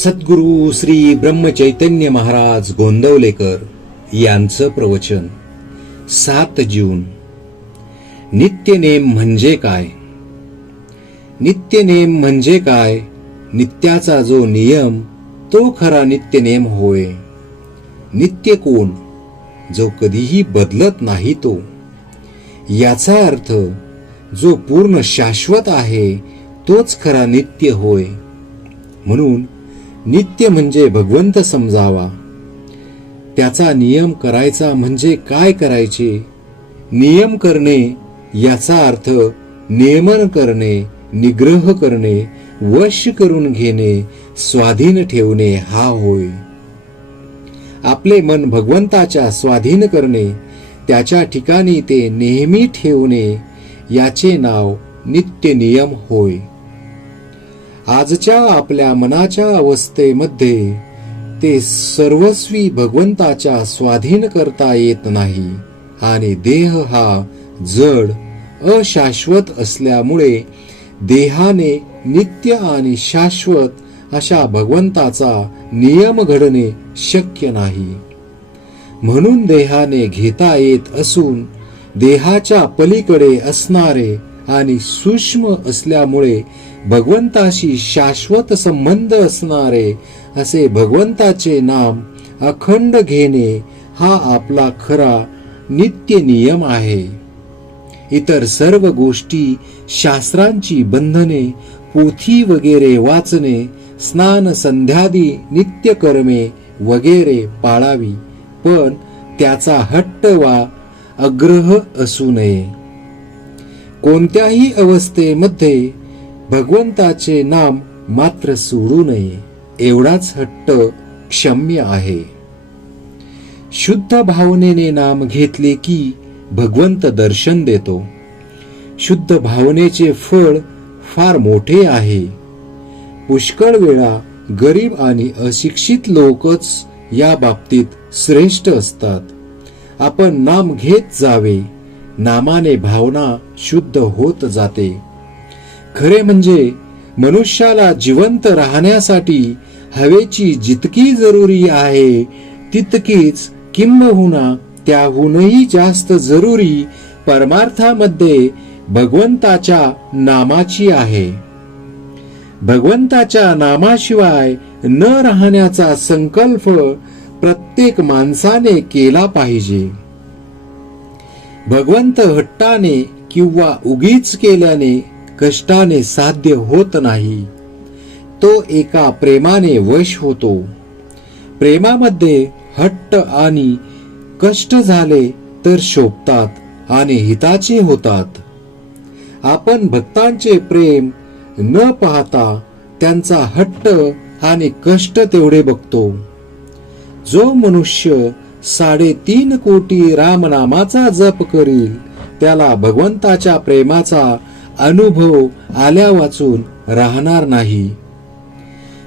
सद्गुरु श्री ब्रह्मचैतन्य महाराज गोंदवलेकर यांचं प्रवचन 7 जून. नित्यनेम म्हणजे काय? नित्यनेम म्हणजे काय? नित्याचा जो नियम तो खरा नित्यनेम होय. नित्य कोण? जो कधीही बदलत नाही तो. याचा अर्थ जो पूर्ण शाश्वत आहे तोच खरा नित्य होय. म्हणून नित्य म्हणजे भगवंत समजावा. त्याचा नियम करायचा म्हणजे काय करायचे? नियम करणे याचा अर्थ नियमन करणे, निग्रह करणे, वश करून घेणे, स्वाधीन ठेवणे हा होय. आपले मन भगवंताच्या स्वाधीन करणे, त्याच्या ठिकाणी ते नेहमी ठेवणे याचे नाव नित्य नियम होय. आजच्या आपल्या मनाच्या अवस्थेमध्ये ते सर्वस्वी भगवंताच्या स्वाधीन करता येत नाही आणि देह हा जड अशाश्वत असल्यामुळे देहाने नित्य आणि शाश्वत अशा भगवंताचा नियम घडणे शक्य नाही. म्हणून देहाने घेता येत असून देहाच्या पलीकडे असणारे आणि सूक्ष्म असल्यामुळे भगवंताशी शाश्वत संबंध असणारे असे भगवंताचे नाम अखंड घेणे हा आपला खरा नित्य नियम आहे. इतर सर्व गोष्टी, शास्त्रांची बंधने, पोथी वगैरे वाचणे, स्नान संध्यादी नित्यकर्मे वगैरे पाळावी, पण त्याचा हट्ट वा आग्रह असू नये. कोणत्याही अवस्थेमध्ये भगवंताचे नाम मात्र सोडू नये, एवढाच हट्ट क्षम्य आहे. शुद्ध भावनेने नाम घेतले की भगवंत दर्शन देतो. शुद्ध भावनेचे फळ फार मोठे आहे. पुष्कळ वेळा गरीब आणि अशिक्षित लोकच या बाबतीत श्रेष्ठ असतात. आपण नाम घेत जावे, नामाने भावना शुद्ध होत जाते. खरे म्हणजे मनुष्याला जिवंत राहण्यासाठी हवेची जितकी जरुरी आहे तितकीच किंबहुना त्याहूनही जास्त जरुरी परमार्थामध्ये भगवंताच्या नामाची आहे. भगवंताच्या नामाशिवाय न राहण्याचा संकल्प प्रत्येक माणसाने केला पाहिजे. भगवंत हट्टाने किंवा उगीच केल्याने कष्टाने साध्य होत नाही. तो एका प्रेमाने वश होतो. प्रेमामध्ये हट्ट आणि कष्ट झाले तर शोभतात आणि हिताचे होतात. आपण भक्तांचे प्रेम न पाहता त्यांचा हट्ट आणि कष्ट तेवढे बघतो. जो मनुष्य 3.5 कोटी रामनामाचा जप करील त्याला भगवंताच्या प्रेमाचा अनुभव आल्या वाचून राहणार नाही.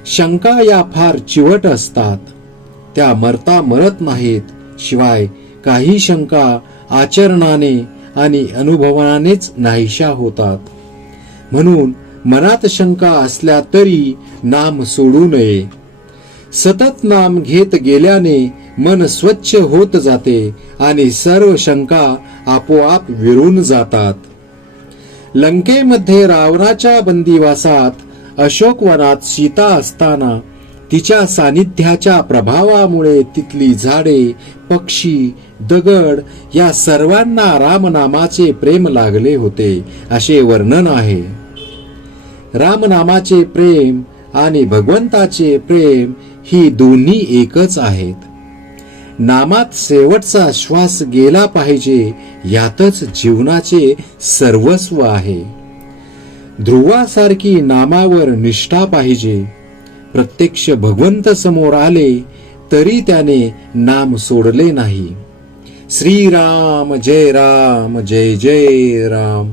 शंका या फार चिवट असतात. त्या मरता मरत नाहीत. शिवाय काही शंका आचरणाने आणि अनुभवानेच नाहीशा होतात. म्हणून मनात शंका असल्या तरी नाम सोडू नये. सतत नाम घेत गेल्याने मन स्वच्छ होत जाते आणि सर्व शंका आपोआप विरून जातात. लंकेमध्ये रावणाच्या बंदिवासात अशोकवनात सीता असताना तिच्या सानिध्याच्या प्रभावामुळे तिथली झाडे, पक्षी, दगड या सर्वांना रामनामाचे प्रेम लागले होते असे वर्णन आहे. रामनामाचे प्रेम आणि भगवंताचे प्रेम ही दोन्ही एकच आहेत. नामात शेवटचा श्वास गेला पाहिजे यातच जीवनाचे सर्वस्व आहे. ध्रुवासारखी नामावर निष्ठा पाहिजे. प्रत्यक्ष भगवंत समोर आले तरी त्याने नाम सोडले नाही. श्रीराम जय राम, जय जय राम.